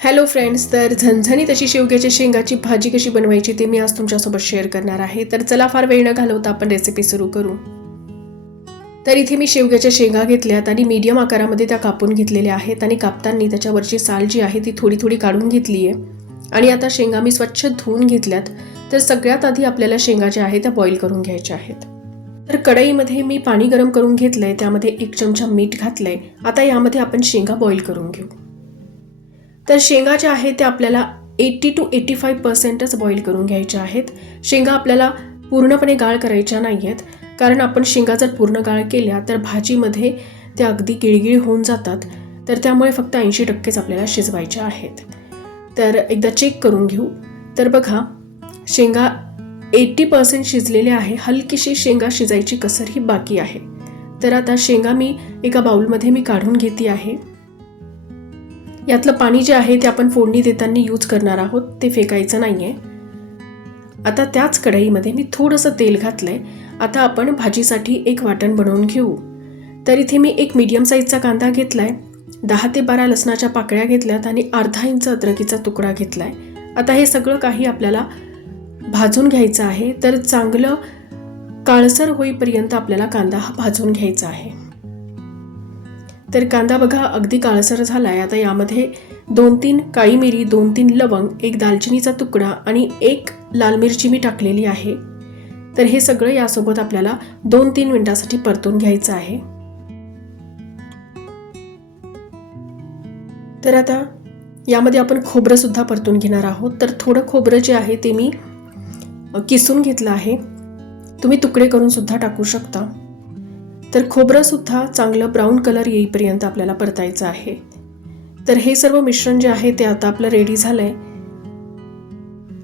Hello friends, तर झणझणीत अशी शेवग्याच्या शेंगाची भाजी कशी बनवायची ते मी आज तुमच्यासोबत शेअर करणार आहे. तर चला फार वेळ न घालवता आपण रेसिपी सुरू करू. तर इथे मी शेवग्याच्या शेंगा घेतल्यात आणि मीडियम आकारामध्ये त्या कापून घेतलेल्या आहेत आणि कापताना त्याच्यावरची साल जी आहे ती थोडी थोडी काढून घेतली आहे. आणि आता शेंगा मी स्वच्छ धुवून घेतल्यात. तर सगळ्यात आधी आपल्याला शेंगा ज्या आहेत त्या बॉईल करून घ्यायच्या आहेत. तर कढईमध्ये मी पाणी गरम करून घेतलंय, त्यामध्ये 1 चमचा मीठ घातलंय. आता यामध्ये आपण शेंगा बॉईल करून घेऊ. तर शेंगा ज्या आहेत त्या आपल्याला 80 to 85% बॉईल करून घ्यायच्या आहेत. शेंगा आपल्याला पूर्णपणे गाळ करायच्या नाही आहेत, कारण आपण शेंगा जर पूर्ण गाळ केल्या तर भाजीमध्ये त्या अगदी गिळगिळ होऊन जातात. तर त्यामुळे फक्त 80%च आपल्याला शिजवायच्या आहेत. तर एकदा चेक करून घेऊ. तर बघा, शेंगा 80% शिजलेल्या आहे. हलकीशी शेंगा शिजायची कसर ही बाकी आहे. तर आता शेंगा मी एका बाउलमध्ये मी काढून घेते आहे. यातलं पाणी जे आहे ते आपण फोडणी देताना यूज करणार आहोत, ते फेकायचं नाहीये. आता त्याच कढईमध्ये मी थोडंसं तेल घातलंय. आता आपण भाजीसाठी एक वाटण बनवून घेऊ. तर इथे मी एक मीडियम साईजचा कांदा घेतलाय, 10 ते 12 लसणाच्या पाकळ्या घेतल्यात आणि अर्धा इंच अद्रकीचा तुकडा घेतलाय. आता हे सगळं काही आपल्याला भाजून घ्यायचं आहे. तर चांगलं काळसर होईपर्यंत आपल्याला कांदा हा भाजून घ्यायचा आहे. तर कांदा बघा अगदी काळसर झालाय. आता यामध्ये 2-3 काळी मिरी, 2-3 लवंग, 1 दालचिनीचा तुकडा आणि 1 लाल मिरची मी टाकलेली आहे. तर हे सगळं यासोबत आपल्याला 2-3 मिनिटांसाठी परतून घ्यायचं आहे. तर आता यामध्ये आपण खोबरं सुद्धा परतून घेणार आहोत. तर थोडं खोबरं जे आहे ते मी किसून घेतलं आहे. तुम्ही तुकडे करून सुद्धा टाकू शकता. तर खोबरं सुद्धा चांगलं ब्राऊन कलर येईपर्यंत आपल्याला परतायचं आहे. तर हे सर्व मिश्रण जे आहे ते आता आपलं रेडी झालंय.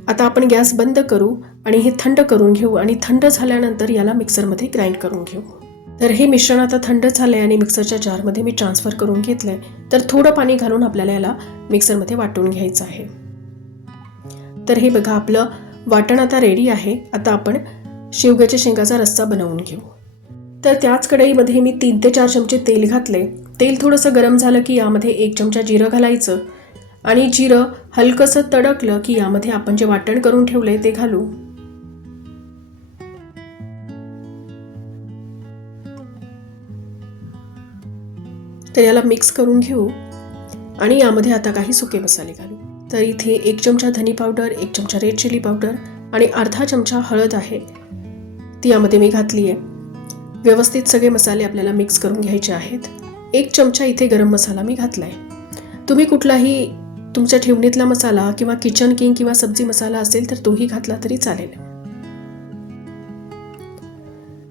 आता आपण गॅस बंद करू आणि हे थंड करून घेऊ आणि थंड झाल्यानंतर याला मिक्सरमध्ये ग्राइंड करून घेऊ. तर हे मिश्रण आता थंड झालंय आणि मिक्सरच्या जारमध्ये मी ट्रान्सफर करून घेतलंय. तर थोडं पाणी घालून आपल्याला याला मिक्सरमध्ये वाटून घ्यायचं आहे. तर हे बघा, आपलं वाटण आता रेडी आहे. आता आपण शेवग्याच्या शेंगाचा रस्सा बनवून घेऊ. तर त्याच कढईमध्ये मी 3 ते 4 चमचे तेल घातले. तेल थोडंसं गरम झालं की यामध्ये 1 चमचा जिरं घालायचं आणि जिरं हलकंसं तडकलं की यामध्ये आपण जे वाटण करून ठेवलंय ते घालू. तर याला मिक्स करून घेऊ आणि यामध्ये आता काही सुके मसाले घालू. तर इथे 1 चमचा धनी पावडर, 1 चमचा रेड चिली पावडर आणि अर्धा चमचा हळद आहे, ती यामध्ये मी घातली आहे. व्यवस्थित सगळे मसाले आपल्याला मिक्स करून घ्यायचे आहेत. 1 चमचा इथे गरम मसाला मी घातलाय. तुम्ही कुठलाही तुमच्या ठेवणीतला मसाला किंवा किचन किंग किंवा सब्जी मसाला असेल तर तोही घातला तरी चालेल.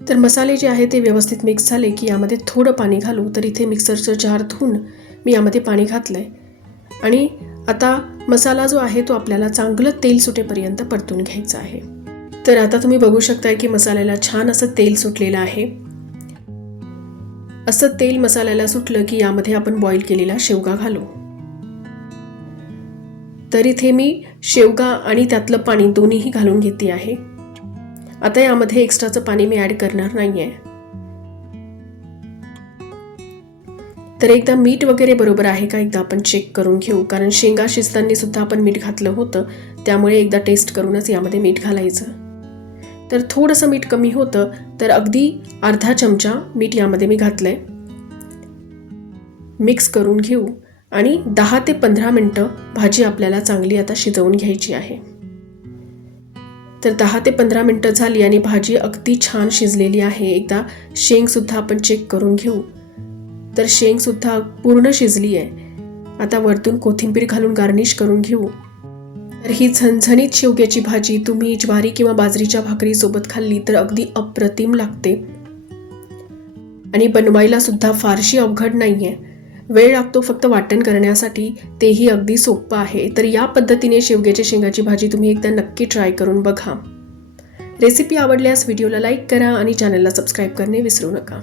तर मसाले जे आहे ते व्यवस्थित मिक्स झाले की यामध्ये थोडं पाणी घालू. तर इथे मिक्सरचं जार धुवून मी यामध्ये पाणी घातलंय आणि आता मसाला जो आहे तो आपल्याला चांगलं तेल सुटेपर्यंत परतून घ्यायचा आहे. तर आता तुम्ही बघू शकताय की मसाल्याला छान असं तेल सुटलेलं आहे. असं तेल मसाल्याला सुटलं की यामध्ये आपण बॉईल केलेला शेवगा घालू. तर इथे मी शेवगा आणि त्यातलं पाणी दोन्हीही घालून घेते आहे. आता यामध्ये एक्स्ट्राचं पाणी मी ऍड करणार नाहीये. तर एकदा मीठ वगैरे बरोबर आहे का एकदा आपण चेक करून घेऊ, कारण शेंगा शिजताना सुद्धा आपण मीठ घातलं होतं, त्यामुळे एकदा टेस्ट करूनच यामध्ये मीठ घालायचं. तर थोडंसं मीठ कमी होतं, तर अगदी अर्धा चमचा मीठ यामध्ये मी घातलंय. मिक्स करून घेऊ आणि 10 ते 15 मिनिटं भाजी आपल्याला चांगली आता शिजवून घ्यायची आहे. तर 10 ते 15 मिनिटं झाली आणि भाजी अगदी छान शिजलेली आहे. एकदा शेंग सुद्धा आपण चेक करून घेऊ. तर शेंग सुद्धा पूर्ण शिजली आहे. आता वरतून कोथिंबीर घालून गार्निश करून घेऊ. तर ही झणझणीत शेवग्याची भाजी तुम्ही ज्वारी किंवा बाजरीच्या भाकरी सोबत खाल्ली तर अगदी अप्रतिम लागते आणि बनवायला सुद्धा फारशी अवघड नाहीये. वेळ लागतो फक्त वाटण करण्यासाठी, तेही अगदी सोपं आहे. तर या पद्धतीने शेवग्याच्या शेंगाची भाजी तुम्ही एकदा नक्की ट्राय करून बघा. रेसिपी आवडल्यास व्हिडिओला लाईक करा आणि चॅनलला सबस्क्राईब करणे विसरू नका.